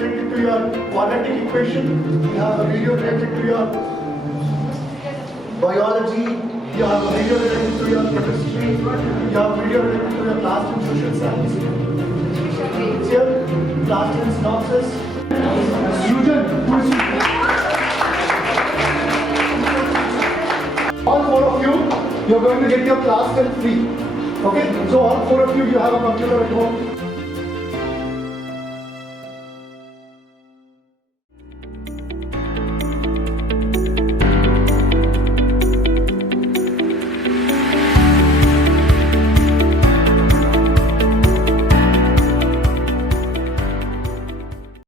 related to your quadratic equation. You have a video related to your biology. You have a video related to your chemistry. You have a video related to your class in social science. Here, class in synopsis. Student, who is all four of you, you're going to get your class 10 free. Okay? So all four of you, you have a computer at home.